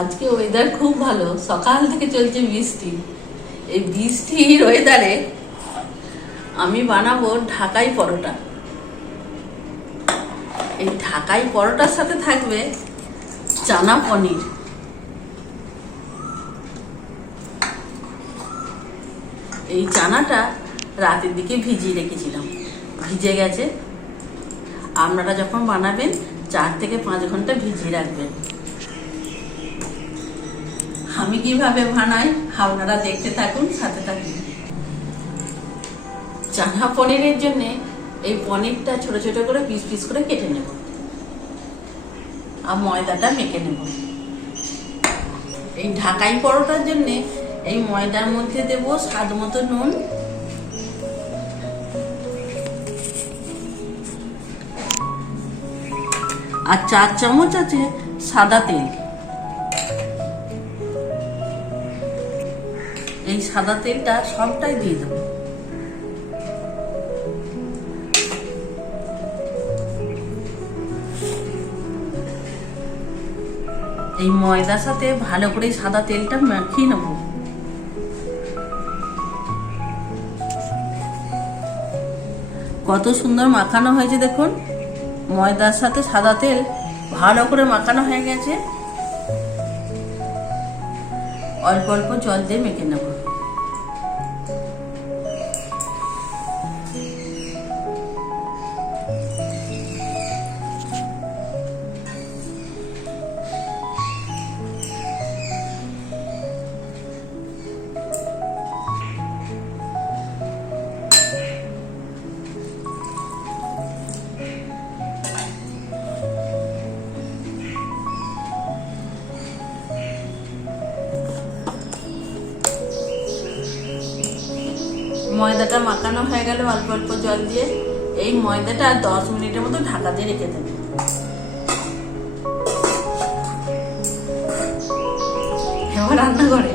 আজকে ওয়েদার খুব ভালো। সকাল থেকে চলছে বৃষ্টি। এই বৃষ্টির ওয়েদারে আমি বানাবো ঢাকাই পরোটা। এই ঢাকাই পরোটার সাথে থাকবে চানা পনির। এই চানাটা রাতের দিকে ভিজিয়ে রেখেছিলাম। ভিজে গেছে। আপনারা যখন বানাবেন, চার থেকে পাঁচ ঘণ্টা ভিজিয়ে রাখবেন। আমি কীভাবে বানাই আপনারা দেখতে থাকুন, সাথে থাকুন। চানা পনিরের জন্য এই পনিরটা ছোট ছোট করে পিস পিস করে কেটে নেব। আর ময়দাটা মেখে নেব। এই ঢাকাই পরোটার জন্য এই ময়দার মধ্যে দেব স্বাদ মতো নুন। আর চার চামচ আছে সাদা তেল। এই সাদা তেলটা সবটাই দিয়ে দেবো। এই ময়দার সাথে ভালো করে সাদা তেলটা মাখিয়ে নেব। কত সুন্দর মাখানো হয়েছে দেখুন। ময়দার সাথে সাদা তেল ভালো করে মাখানো হয়ে গেছে। অল্প অল্প জল দিয়ে মেখে নেব। ময়দাটা মাখানো হয়ে গেল অল্প অল্প জল দিয়ে। এই ময়দাটা দশ মিনিটের মতো ঢাকা দিয়ে রেখে দেবে। রান্না করে।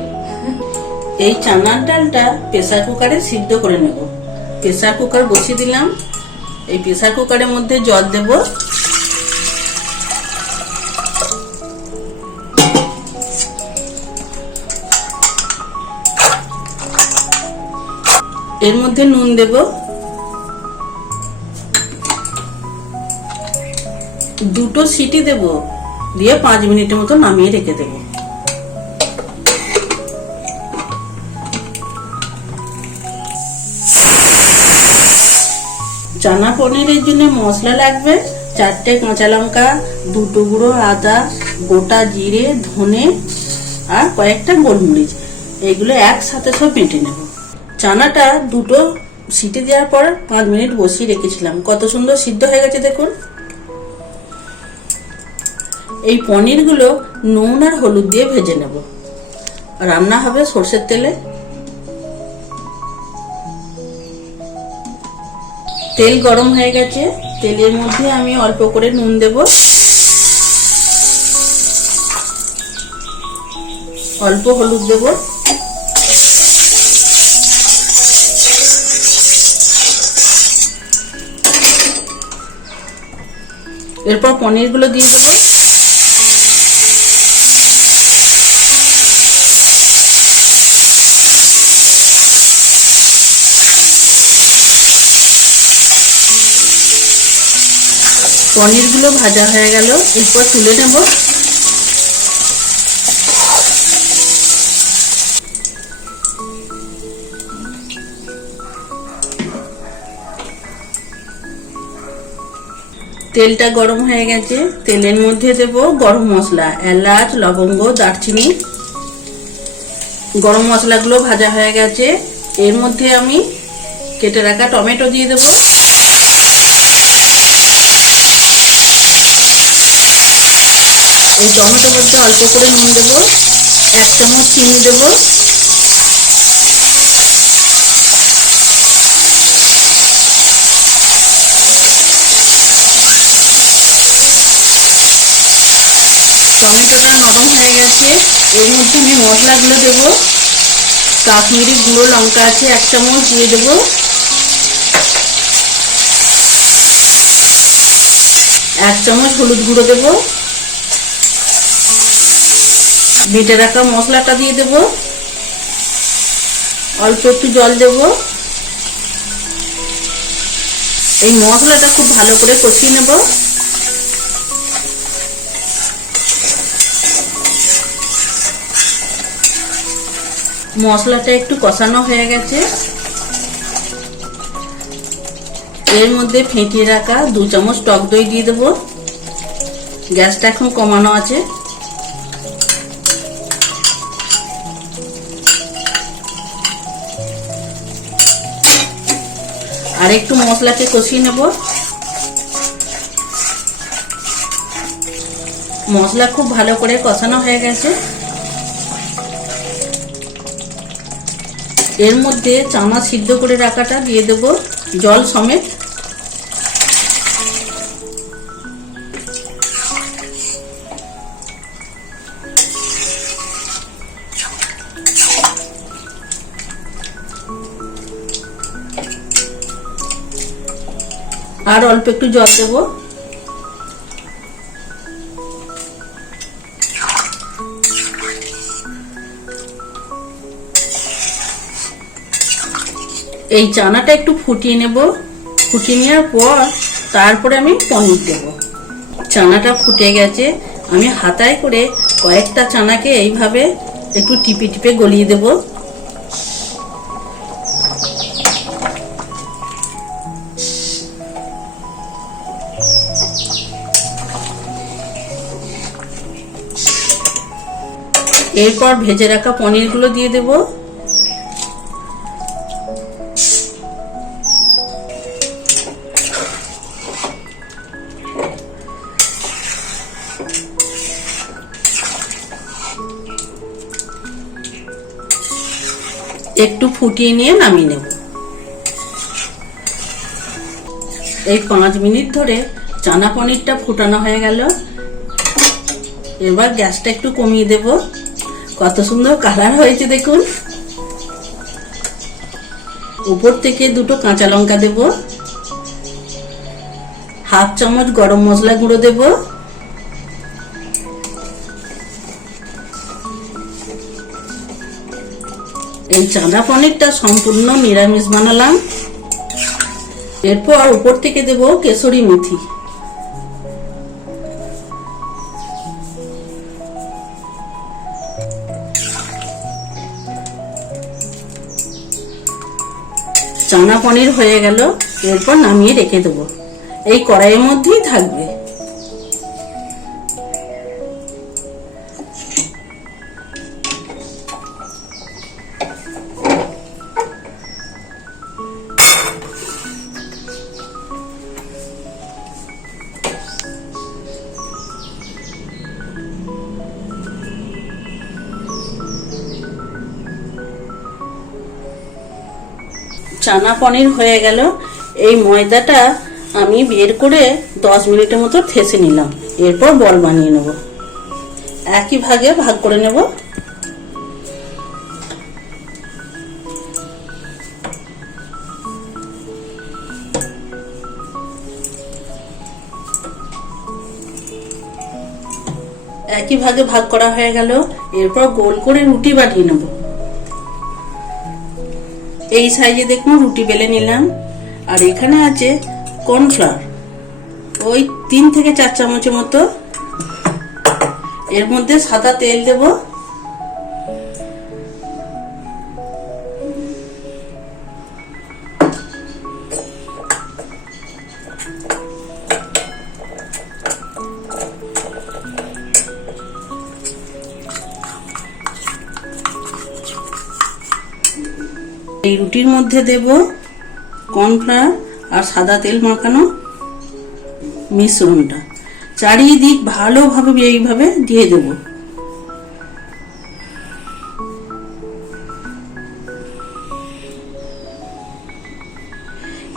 এই চানার ডালটা প্রেসার কুকারে সিদ্ধ করে নেব। প্রেসার কুকার বসিয়ে দিলাম। এই প্রেসার কুকারের মধ্যে জল দেব। এর মধ্যে নুন দেব। দুটো সিটি দেব। দিয়ে পাঁচ মিনিটের মতো নামিয়ে রেখে দেব। চানা পনিরের জন্য মশলা লাগবে। চারটে কাঁচা লঙ্কা দু টুকরো আদা, গোটা জিরে, ধনে আর কয়েকটা গোলমরিচ। এগুলো একসাথে সব বেটে নেব। চানাটা দুটো সিটি দেওয়ার পর পাঁচ মিনিট বসিয়ে রেখেছিলাম। কত সুন্দর সিদ্ধ হয়ে গেছে দেখুন। এই পনিরগুলো নুন আর হলুদ দিয়ে ভেজে নেব। রান্না হবে সর্ষের তেলে। তেল গরম হয়ে গেছে। তেলের মধ্যে আমি অল্প করে নুন দেব। অল্প হলুদ দেব। এরপর পনিরগুলো দিয়ে দেবো। পনিরগুলো ভাজা হয়ে গেল। এরপর তুলে নেব। তেলটা গরম হয়ে গেছে। তেলের মধ্যে দেব গরম মশলা, এলাচ, লবঙ্গ, দারচিনি। গরম মশলাগুলো ভাজা হয়ে গেছে। এর মধ্যে আমি কেটে রাখা টমেটো দিয়ে দেবো। এই টমেটোর মধ্যে অল্প করে নুন দেবো। এক চামচ চিনি দেবো। টমেটোটা নরম হয়ে গেছে। এর মধ্যে আমি মশলাগুলো দেবো। কাশ্মীরি গুঁড়ো লঙ্কা আছে, এক চামচ দিয়ে দেবো। এক চামচ হলুদ গুঁড়ো দেবো। বেটে রাখা মশলাটা দিয়ে দেব। অল্প একটু জল দেব। এই মশলাটা খুব ভালো করে কষিয়ে নেব। মশলাটা একটু কষানো হয়ে গেছে। এর মধ্যে ফেটিয়ে রাখা দু চামচ টক দই দিয়ে দেবো। গ্যাসটা এখন কমানো আছে। আর একটু মশলাকে কষিয়ে নেব। মশলা খুব ভালো করে কষানো হয়ে গেছে। এর মধ্যে চানা সিদ্ধ করে রাখাটা দিয়ে দেব, জল সমেত। আর অল্প একটু জল দেব। এই চানাটা একটু ফুটিয়ে নেব। ফুটিয়ে নেওয়ার পর তারপরে আমি পনির দেব। চানাটা ফুটে গেছে। আমি হাতায় করে কয়েকটা চানাকে এইভাবে একটু টিপে টিপে গলিয়ে দেবো। এরপর ভেজে রাখা পনিরগুলো দিয়ে দেব। একটু ফুটিয়ে নিয়ে নামিয়ে নেব। এই পাঁচ মিনিট ধরে চানা পনিরটা ফুটানো হয়ে গেল। এবার গ্যাসটা একটু কমিয়ে দেব। কত সুন্দর কালার হয়েছে দেখুন। উপর থেকে দুটো কাঁচা লঙ্কা দেব। হাফ চামচ গরম মশলা গুঁড়ো দেব। এই চাঁদা পনিরটা সম্পূর্ণ নিরামিষ বানালাম। এরপর উপর থেকে দেব কেশরি মেথি। চানা পনির হয়ে গেল, এরপর নামিয়ে রেখে দেবো। এই কড়াইয়ের মধ্যেই থাকবে। চানা পনির হয়ে গেল। এই ময়দাটা আমি বের করে দশ মিনিটের মতো থেসে নিলাম। এরপর বল বানিয়ে নেব। একই ভাগে ভাগ করে নেব। একই ভাগে ভাগ করা হয়ে গেল। এরপর গোল করে রুটি বানিয়ে নেব। এই সাইজে দেখুন রুটি বেলে নিলাম। আর এখানে আছে কর্নফ্লাওয়ার। ওই তিন থেকে চার চামচের মতো। এর মধ্যে সাদা তেল দেব। রুটির মধ্যে দেব কর্নফ্লাওয়ার আর সাদা তেল মাখানো মিশ্রণটা। চারিদিক ভালোভাবে এইভাবে দিয়ে দেব।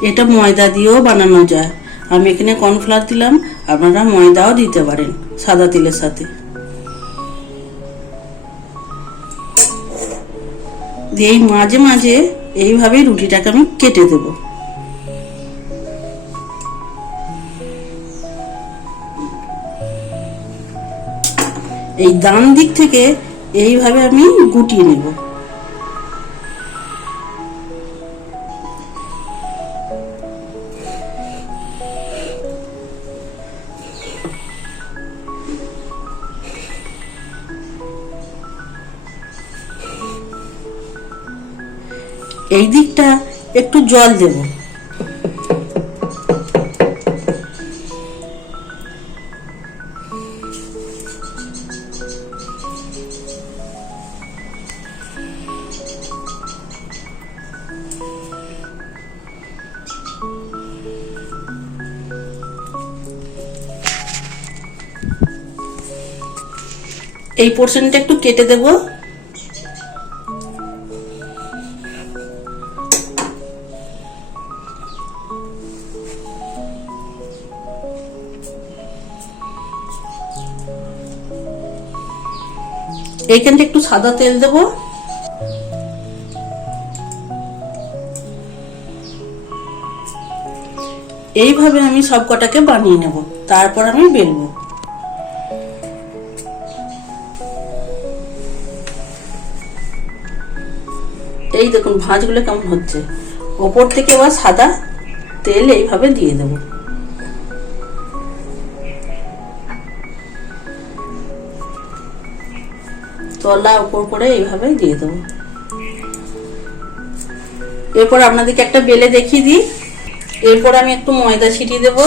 এটা ময়দা দিয়েও বানানো যায়। আমি এখানে কর্নফ্লাওয়ার দিলাম, আপনারা ময়দাও দিতে পারেন সাদা তেলের সাথে। দিয়ে মাঝে মাঝে এইভাবে রুটিটাকে আমি কেটে দেব। এই ডান দিক থেকে এইভাবে আমি গুটিয়ে নেব। এই দিকটা একটু জল দেব। এই পোর্শনটা একটু কেটে দেবো। এইখানটা একটু সাদা তেল দেবো। এইভাবে আমি সব কটাকে বানিয়ে নেব, তারপর আমি বেলবো। এই দেখুন, ভাঁজগুলো কেমন হচ্ছে। ওপর থেকে আবার সাদা তেল এইভাবে দিয়ে দেবো। তলা উপর করে এইভাবে দিয়ে দেবো। এরপর আপনাদেরকে একটা বেলে দেখিয়ে দিই। এরপর আমি একটু ময়দা ছিটিয়ে দেবো।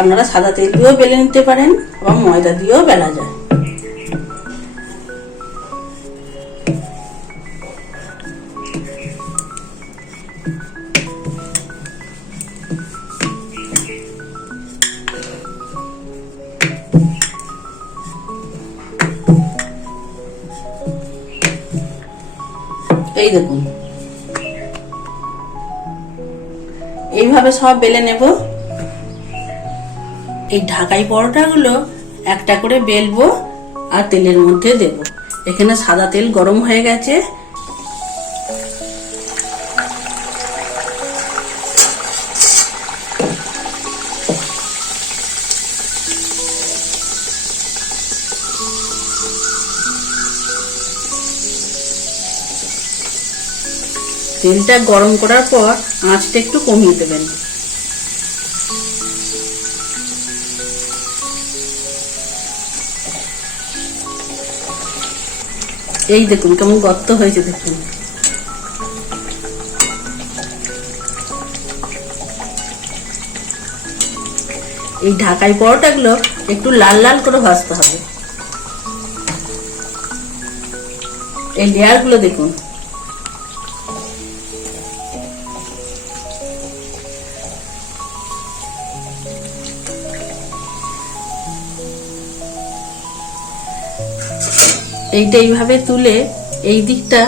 আপনারা সাদা তেল দিয়েও বেলে নিতে পারেন এবং ময়দা দিয়েও বেলা যায়। দেখুন এইভাবে সব বেলে নেব। এই ঢাকাই পরোটাগুলো একটা করে বেলবো আর তেলের মধ্যে দেব। এখানে সাদা তেল গরম হয়ে গেছে। তেলটা গরম করার পর আঁচটা একটু কমিয়ে দেবেন। এই দেখুন কেমন গর্ত হয়েছে দেখুন। এই ঢাকাই পরোটাগুলো একটু লাল লাল করে ভাজতে হবে। এই লেয়ারগুলো দেখুন। এইটা এইভাবে তুলে এই দিকটা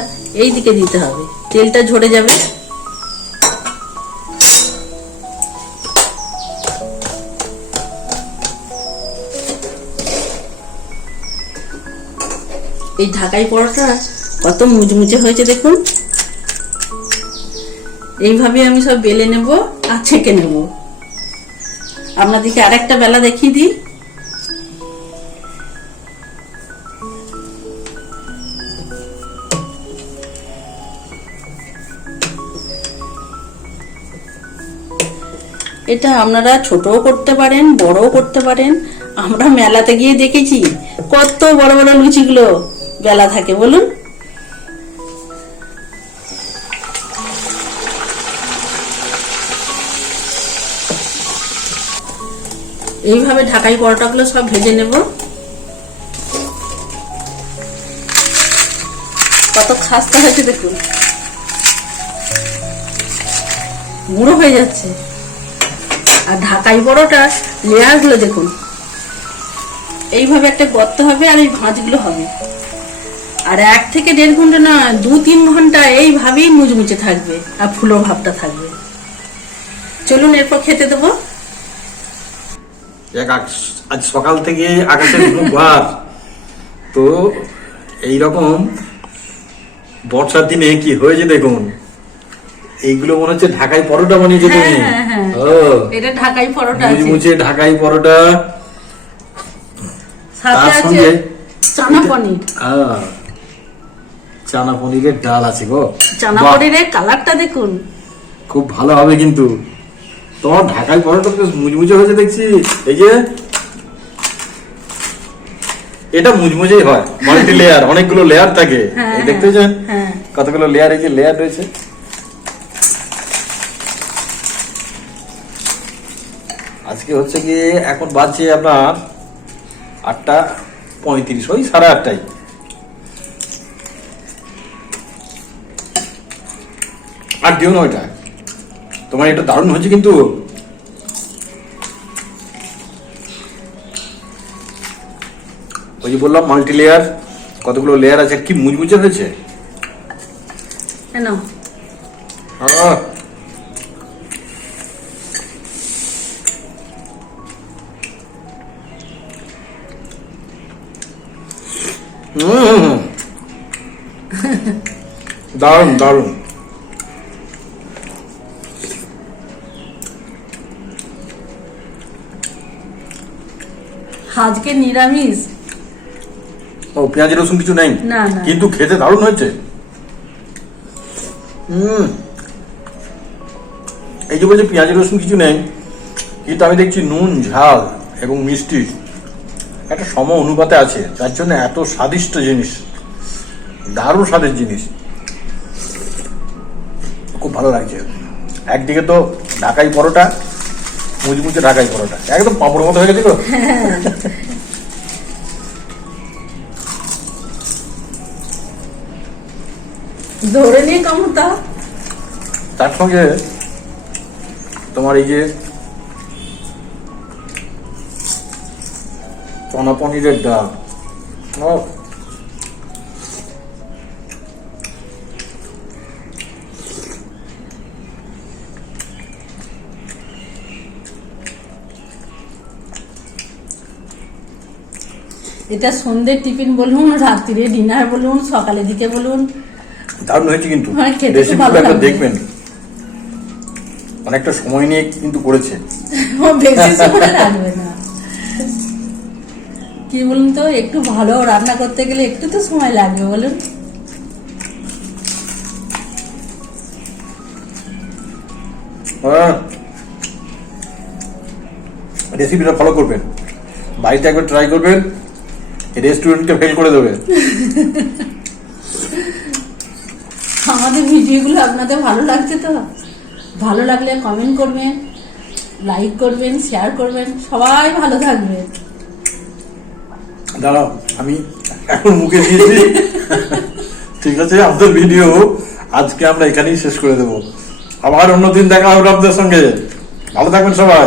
এই দিকে দিতে হবে। তেলটা ঝরে যাবে। এই ঢাকাই পরোটা কত মুচমুচে হয়েছে দেখুন। এইভাবে আমি সব বেলে নেব আর ছেঁকে নেব। আপনাদেরকে আরেকটা বেলা দেখিয়ে দিই। এটা আপনারা ছোটও করতে পারেন, বড়ও করতে পারেন। আমরা মেলাতে গিয়ে দেখেছি কত বড় বড় লুচিগুলো বেলা থাকে, বলুন। এইভাবে ঢাকাই পরোটাগুলো সব ভেজে নেব। কত খাস্তা হয়েছে দেখুন। গুঁড়ো হয়ে যাচ্ছে। আর ঢাকাই বড়টা লেয়ারগুলো দেখুন। এইভাবে একটা গর্ত হবে আর এই ভাঁজগুলো হবে। আর এক থেকে দেড় ঘণ্টা না দু তিন ঘণ্টা এইভাবেই মুচমুচে থাকবে আর ফুলো ভাবটা থাকবে। চলুন এরপর খেতে দেবো। আজ সকাল থেকে আকাশের খুব তো এই রকম বর্ষার দিনে কি হয়েছে দেখুন? এইগুলো মনে হচ্ছে ঢাকাই পরোটা বানিয়েছো তুমি। হ্যাঁ, হ্যাঁ, এটা ঢাকাই পরোটা আছে। মুচমুচে ঢাকাই পরোটা। সাথে আছে চানা পনির। চানা পনিরের ডাল আছে গো। চানা পনিরের কালারটা দেখুন। খুব ভালো হবে কিন্তু। তোমার ঢাকায় পরোটা বেশ মুচমুচে হয়েছে দেখছি। এই যে এটা মুচমুচেই হয়। মাল্টি লেয়ার অনেকগুলো লেয়ার থাকে। হ্যাঁ, দেখতে পাচ্ছেন হ্যাঁ। কতগুলো লেয়ার এই যে লেয়ার রয়েছে? আজকে হচ্ছে গিয়ে এখন বাজছে আপনার আটটা পঁয়ত্রিশ ওই সাড়ে আটটাই আর দিও না ওইটা। তোমার এটা দারুণ হয়েছে কিন্তু। ওই যে বললাম মাল্টি লেয়ার কতগুলো লেয়ার আছে কি মুচমুচে হয়েছে? কেন? দারুণ দারুণ। আজকে নিরামিষ? ও পেঁয়াজ রসুন কিছু নেই। কিন্তু খেতে দারুণ হয়েছে। হুম। এই যে বলছে পেঁয়াজ রসুন কিছু নেই। কিন্তু আমি দেখছি নুন ঝাল এবং মিষ্টি। একটা সম অনুপাতে আছে তার জন্য এত স্বাদিষ্ট জিনিস দারুণ স্বাদের জিনিস। খুব ভালো লাগছে। একদিকে তো ঢাকাই পরোটা মুচমুচে ঢাকাই পরোটা একদম পাঁপড় মতো হয়ে গেছে ধরে নিয়ে তার সঙ্গে তোমার এই যে চনা পনিরের ডাল ও, এটা সন্ধ্যের টিফিন বলুন রাত্রিরে ডিনার বলুন সকালের দিকে বলুন। দারুণ হয়েছে কিন্তু। হ্যাঁ। দেখবেন। অনেকটা সময় নিয়ে কিন্তু করেছে। বেশি সময় কি বলুন তো একটু ভালো রান্না করতে গেলে একটু তো সময় লাগবে বলুন। রেসিপিটা ফলো করবেন। বাড়িতে একবার ট্রাই করবেন রেস্টুরেন্টকে ফেল করে দেবে। আমাদের ভিডিওগুলো আপনাদের ভালো লাগছে তো? ভালো লাগলে কমেন্ট করবেন লাইক করবেন শেয়ার করবেন সবাই ভালো থাকবেন। দাঁড়াও, আমি এখন মুখে দিয়েছি। ঠিক আছে আমাদের ভিডিও আজকে আমরা এখানেই শেষ করে দেবো। আবার অন্যদিন দেখা হবে আপনাদের সঙ্গে। ভালো থাকবেন সবাই।